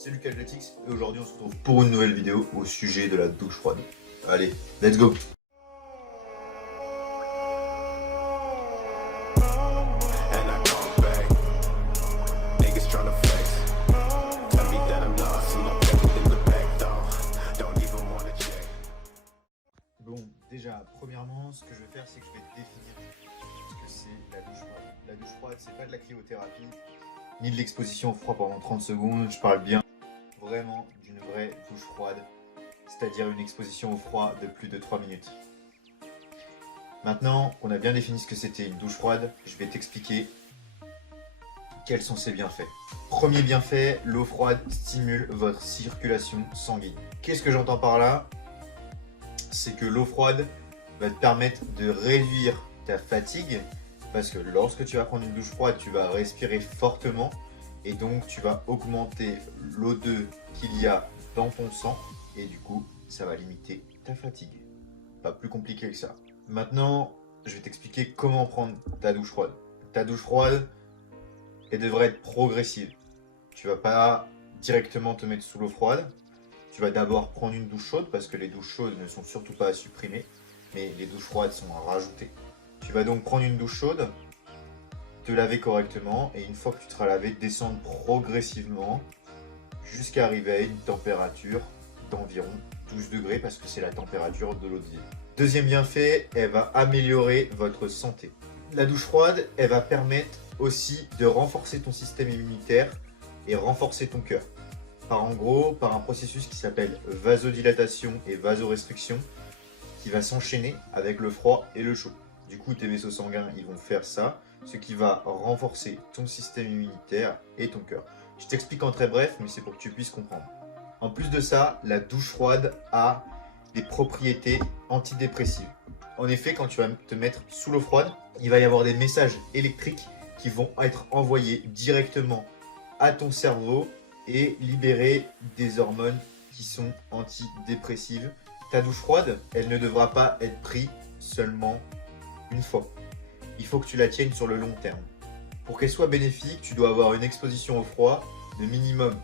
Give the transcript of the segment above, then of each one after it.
c'est Lucas Athletics et aujourd'hui on se retrouve pour une nouvelle vidéo au sujet de la douche froide. Allez, let's go! Bon, déjà, premièrement, ce que je vais faire, c'est que je vais définir ce que c'est la douche froide. La douche froide, c'est pas de la cryothérapie, ni de l'exposition au froid pendant 30 secondes. Je parle bien vraiment d'une vraie douche froide, c'est-à-dire une exposition au froid de plus de 3 minutes. Maintenant qu'on a bien défini ce que c'était une douche froide, je vais t'expliquer quels sont ses bienfaits. Premier bienfait, l'eau froide stimule votre circulation sanguine. Qu'est-ce que j'entends par là? C'est que l'eau froide va te permettre de réduire ta fatigue parce que lorsque tu vas prendre une douche froide, tu vas respirer fortement et donc tu vas augmenter l'O2 qu'il y a dans ton sang et du coup, ça va limiter ta fatigue. Pas plus compliqué que ça. Maintenant, je vais t'expliquer comment prendre ta douche froide. Ta douche froide, elle devrait être progressive. Tu vas pas directement te mettre sous l'eau froide. Tu vas d'abord prendre une douche chaude parce que les douches chaudes ne sont surtout pas à supprimer, mais les douches froides sont à rajouter. Tu vas donc prendre une douche chaude, te laver correctement et une fois que tu te seras lavé, descendre progressivement jusqu'à arriver à une température d'environ 12 degrés parce que c'est la température de l'eau de vie. Deuxième bienfait, elle va améliorer votre santé. La douche froide, elle va permettre aussi de renforcer ton système immunitaire et renforcer ton cœur. Par un processus qui s'appelle vasodilatation et vasorestriction qui va s'enchaîner avec le froid et le chaud. Du coup, tes vaisseaux sanguins, ils vont faire ça, ce qui va renforcer ton système immunitaire et ton cœur. Je t'explique en très bref, mais c'est pour que tu puisses comprendre. En plus de ça, la douche froide a des propriétés antidépressives. En effet, quand tu vas te mettre sous l'eau froide, il va y avoir des messages électriques qui vont être envoyés directement à ton cerveau et libérer des hormones qui sont antidépressives. Ta douche froide, elle ne devra pas être prise seulement une fois. Il faut que tu la tiennes sur le long terme. Pour qu'elle soit bénéfique, tu dois avoir une exposition au froid de minimum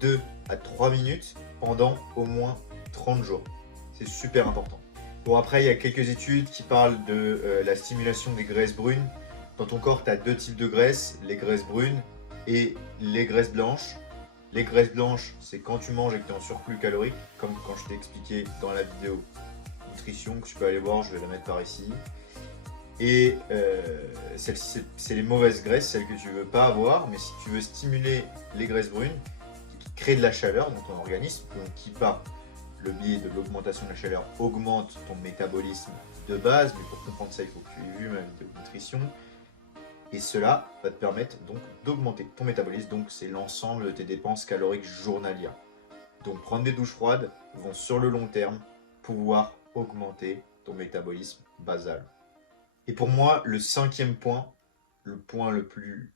2 à 3 minutes pendant au moins 30 jours. C'est super important. Bon, après, il y a quelques études qui parlent de la stimulation des graisses brunes. Dans ton corps, tu as deux types de graisses, les graisses brunes et les graisses blanches. Les graisses blanches, c'est quand tu manges et que tu es en surplus calorique, comme quand je t'ai expliqué dans la vidéo nutrition que tu peux aller voir, je vais la mettre par ici. Et celle-ci, c'est les mauvaises graisses, celles que tu ne veux pas avoir, mais si tu veux stimuler les graisses brunes, qui créent de la chaleur dans ton organisme, donc qui par le biais de l'augmentation de la chaleur augmente ton métabolisme de base, mais pour comprendre ça, il faut que tu aies vu ma vidéo de nutrition. Et cela va te permettre donc d'augmenter ton métabolisme, donc c'est l'ensemble de tes dépenses caloriques journalières. Donc prendre des douches froides vont sur le long terme pouvoir augmenter ton métabolisme basal. Et pour moi, le cinquième point, le point le plus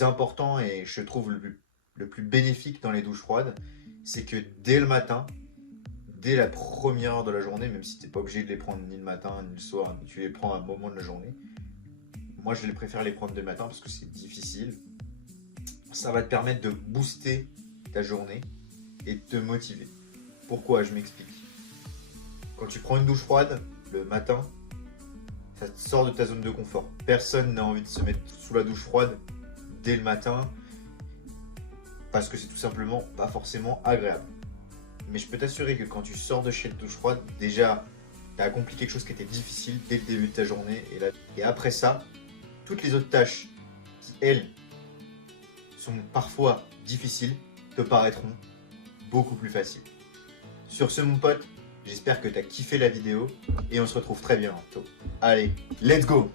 important et je trouve le plus bénéfique dans les douches froides, c'est que dès le matin, dès la première heure de la journée, même si tu n'es pas obligé de les prendre ni le matin ni le soir, tu les prends à un moment de la journée. Moi, je préfère les prendre dès le matin parce que c'est difficile. Ça va te permettre de booster ta journée et de te motiver. Pourquoi? Je m'explique. Quand tu prends une douche froide le matin, ça te sort de ta zone de confort. Personne n'a envie de se mettre sous la douche froide dès le matin parce que c'est tout simplement pas forcément agréable. Mais je peux t'assurer que quand tu sors de chez la douche froide, déjà, tu as accompli quelque chose qui était difficile dès le début de ta journée. Et après ça, toutes les autres tâches qui, elles, sont parfois difficiles, te paraîtront beaucoup plus faciles. Sur ce, mon pote, j'espère que tu as kiffé la vidéo et on se retrouve très bientôt. Allez, let's go!